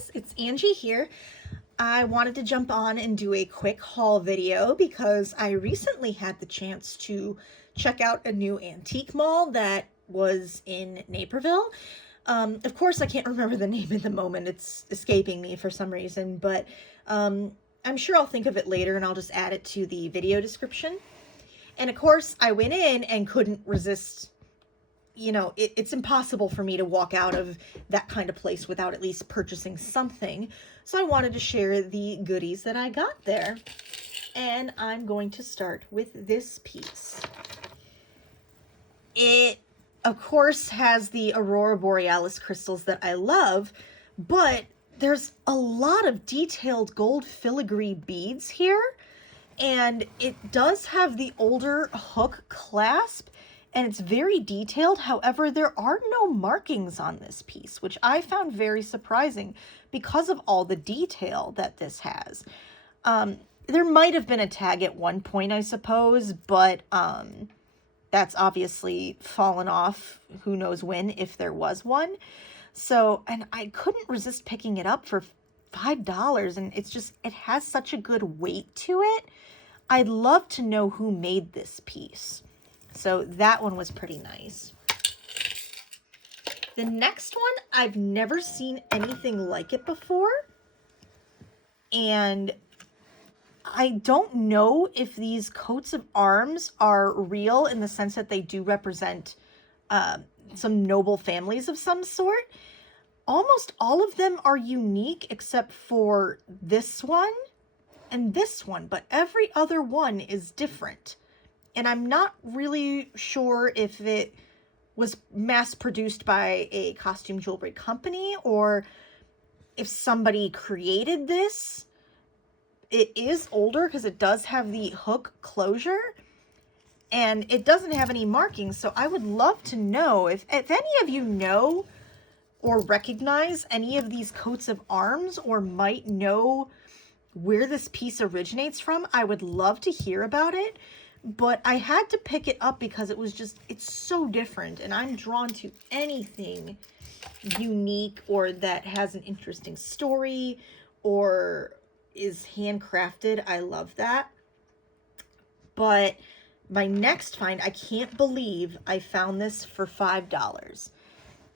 guys, it's Angie here. I wanted to jump on and do a quick haul video because I recently had the chance to check out a new antique mall that was in Naperville. Of course, I can't remember the name at the moment. It's escaping me for some reason, but I'm sure I'll think of it later and I'll just add it to the video description. And of course, I went in and couldn't resist. You know, it's impossible for me to walk out of that kind of place without at least purchasing something. So I wanted to share the goodies that I got there. And I'm going to start with this piece. It, of course, has the Aurora Borealis crystals that I love, but there's a lot of detailed gold filigree beads here. And it does have the older hook clasp, and it's very detailed. However, there are no markings on this piece, which I found very surprising because of all the detail that this has. There might have been a tag at one point, I suppose, but that's obviously fallen off. Who knows when, if there was one. So, and I couldn't resist picking it up for $5, and it has such a good weight to it. I'd love to know who made this piece. So that one was pretty nice. The next one, I've never seen anything like it before. And I don't know if these coats of arms are real in the sense that they do represent some noble families of some sort. Almost all of them are unique except for this one and this one, but every other one is different. And I'm not really sure if it was mass produced by a costume jewelry company or if somebody created this. It is older because it does have the hook closure and it doesn't have any markings. So I would love to know if any of you know or recognize any of these coats of arms or might know where this piece originates from. I would love to hear about it. But I had to pick it up because it's so different, and I'm drawn to anything unique or that has an interesting story or is handcrafted. I love that. But my next find, I can't believe I found this for $5.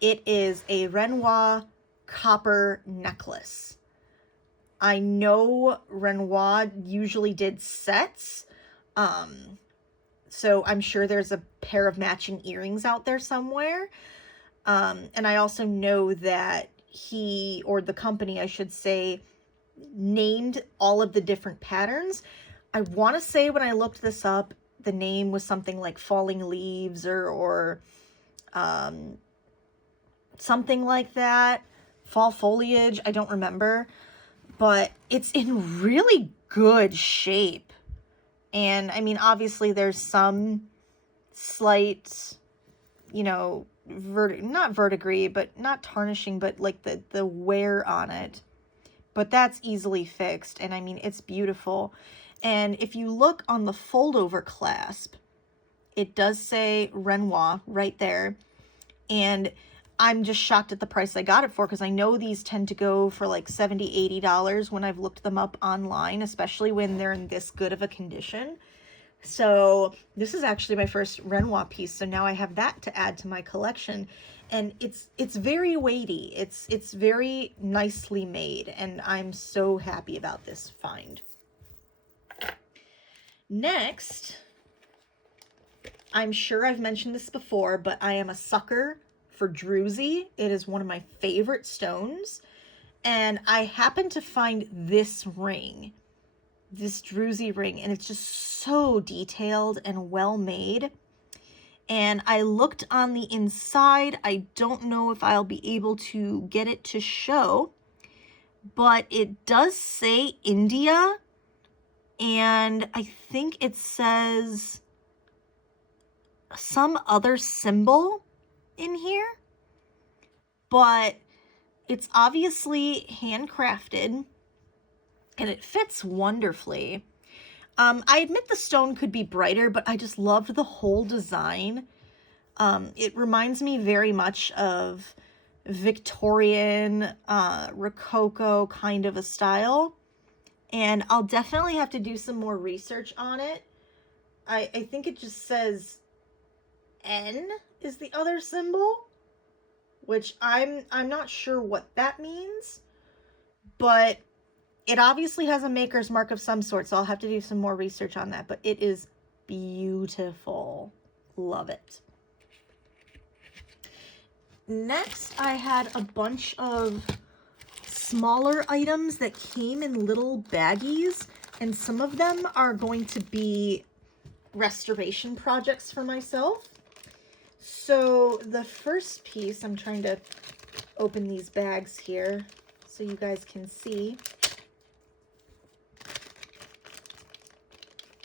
It is a Renoir copper necklace. I know Renoir usually did sets. So I'm sure there's a pair of matching earrings out there somewhere. And I also know that he, or the company, I should say, named all of the different patterns. I want to say when I looked this up, the name was something like Falling Leaves or something like that. Fall Foliage, I don't remember. But it's in really good shape. And I mean, obviously there's some slight, you know, not verdigris, but not tarnishing, but like the wear on it. But that's easily fixed. And I mean, it's beautiful. And if you look on the fold over clasp, it does say Renoir right there. And I'm just shocked at the price I got it for, because I know these tend to go for like $70, $80 when I've looked them up online, especially when they're in this good of a condition. So this is actually my first Renoir piece, so now I have that to add to my collection. And it's very weighty. It's very nicely made, and I'm so happy about this find. Next, I'm sure I've mentioned this before, but I am a sucker for druzy. It is one of my favorite stones, and I happened to find this ring, this druzy ring, and it's just so detailed and well made. And I looked on the inside. I don't know if I'll be able to get it to show, but it does say India, and I think it says some other symbol in here, but it's obviously handcrafted and it fits wonderfully. I admit the stone could be brighter, but I just loved the whole design. It reminds me very much of Victorian, Rococo kind of a style. And I'll definitely have to do some more research on it. I think it just says N is the other symbol, which I'm not sure what that means, but it obviously has a maker's mark of some sort, so I'll have to do some more research on that, but it is beautiful. Love it. Next, I had a bunch of smaller items that came in little baggies, and some of them are going to be restoration projects for myself. So the first piece, I'm trying to open these bags here so you guys can see.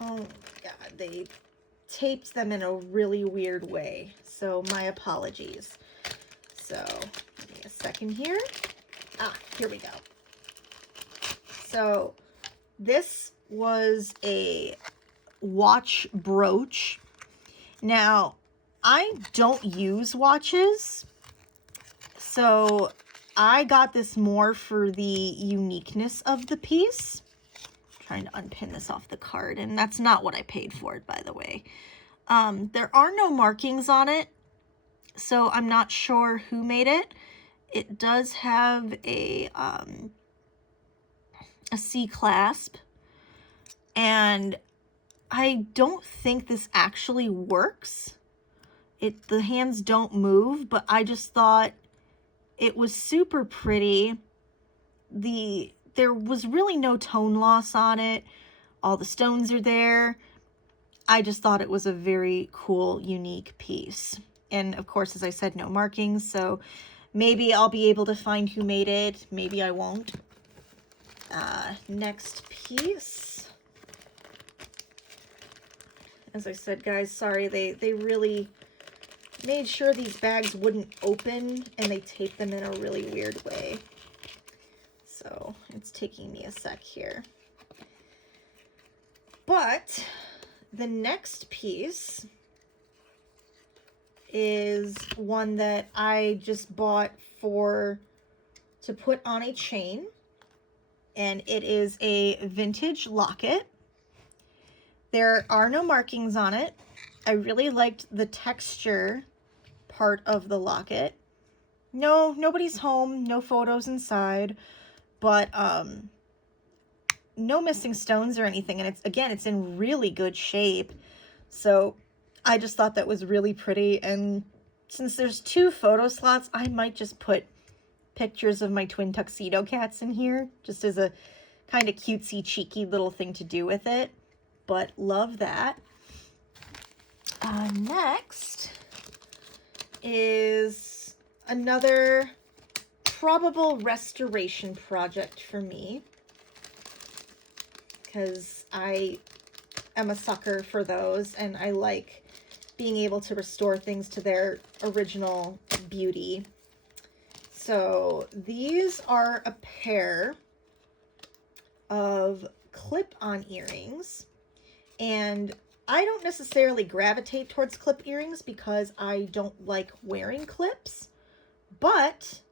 Oh my God, they taped them in a really weird way, so my apologies. So, give me a second here. Here we go. So, this was a watch brooch. Now, I don't use watches, so I got this more for the uniqueness of the piece. I'm trying to unpin this off the card, and that's not what I paid for it, by the way. There are no markings on it, so I'm not sure who made it. It does have a C clasp, and I don't think this actually works. The hands don't move, but I just thought it was super pretty. There was really no tone loss on it. All the stones are there. I just thought it was a very cool, unique piece. And of course, as I said, no markings, so maybe I'll be able to find who made it. Maybe I won't. Next piece. As I said, guys, sorry, they really made sure these bags wouldn't open, and they taped them in a really weird way. So it's taking me a sec here. But the next piece is one that I just bought to put on a chain, and it is a vintage locket. There are no markings on it. I really liked the texture part of the locket. No, nobody's home, no photos inside, but no missing stones or anything, and it's in really good shape. So I just thought that was really pretty, and since there's 2 photo slots, I might just put pictures of my twin tuxedo cats in here, just as a kind of cutesy, cheeky little thing to do with it. But love that. Next is another probable restoration project for me, because I am a sucker for those, and I like being able to restore things to their original beauty. So these are a pair of clip-on earrings, and I don't necessarily gravitate towards clip earrings because I don't like wearing clips, but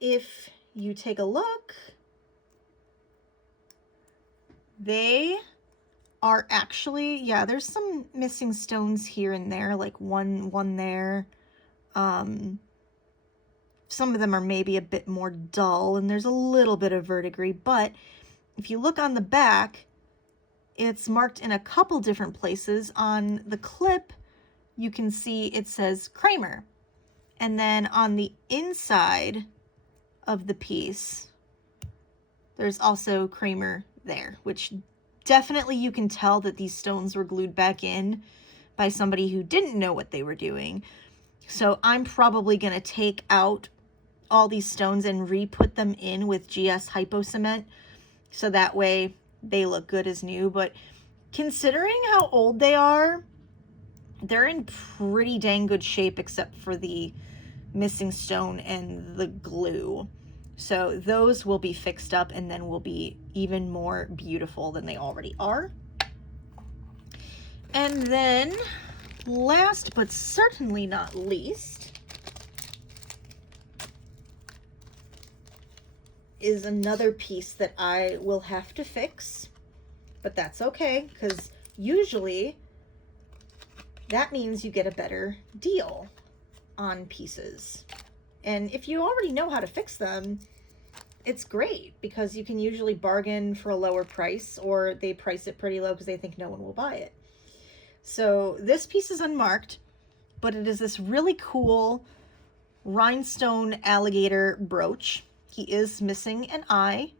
if you take a look, they are actually, yeah, there's some missing stones here and there, like one there. Some of them are maybe a bit more dull, and there's a little bit of verdigris, but if you look on the back, it's marked in a couple different places. On the clip, you can see it says Kramer. And then on the inside of the piece, there's also Kramer there, which definitely you can tell that these stones were glued back in by somebody who didn't know what they were doing. So I'm probably going to take out all these stones and re-put them in with GS Hypo Cement, so that way they look good as new. But considering how old they are, they're in pretty dang good shape except for the missing stone and the glue. So those will be fixed up and then will be even more beautiful than they already are. And then last but certainly not least, is another piece that I will have to fix, but that's okay, because usually that means you get a better deal on pieces. And if you already know how to fix them, it's great, because you can usually bargain for a lower price, or they price it pretty low because they think no one will buy it. So this piece is unmarked, but it is this really cool rhinestone alligator brooch. He is missing an eye,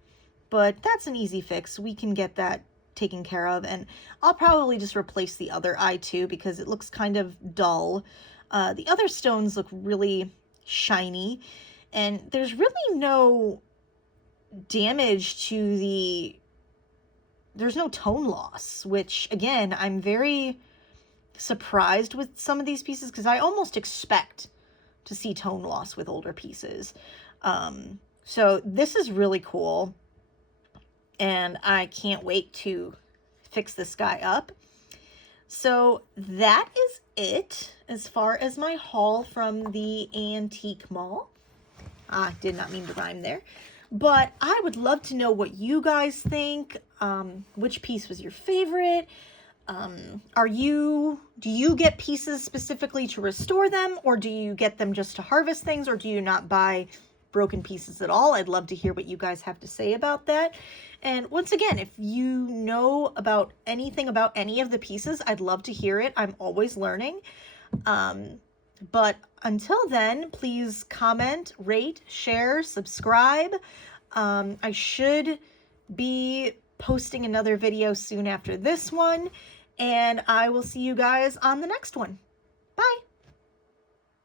but that's an easy fix. We can get that taken care of, and I'll probably just replace the other eye too, because it looks kind of dull. The other stones look really shiny, and there's really no damage to there's no tone loss, which again, I'm very surprised with some of these pieces, because I almost expect to see tone loss with older pieces. So this is really cool, and I can't wait to fix this guy up. So that is it as far as my haul from the antique mall. I did not mean to rhyme there. But I would love to know what you guys think. Which piece was your favorite? Do you get pieces specifically to restore them, or do you get them just to harvest things, or do you not buy broken pieces at all? I'd love to hear what you guys have to say about that. And once again, if you know about anything about any of the pieces, I'd love to hear it. I'm always learning. But until then, please comment, rate, share, subscribe. I should be posting another video soon after this one, and I will see you guys on the next one.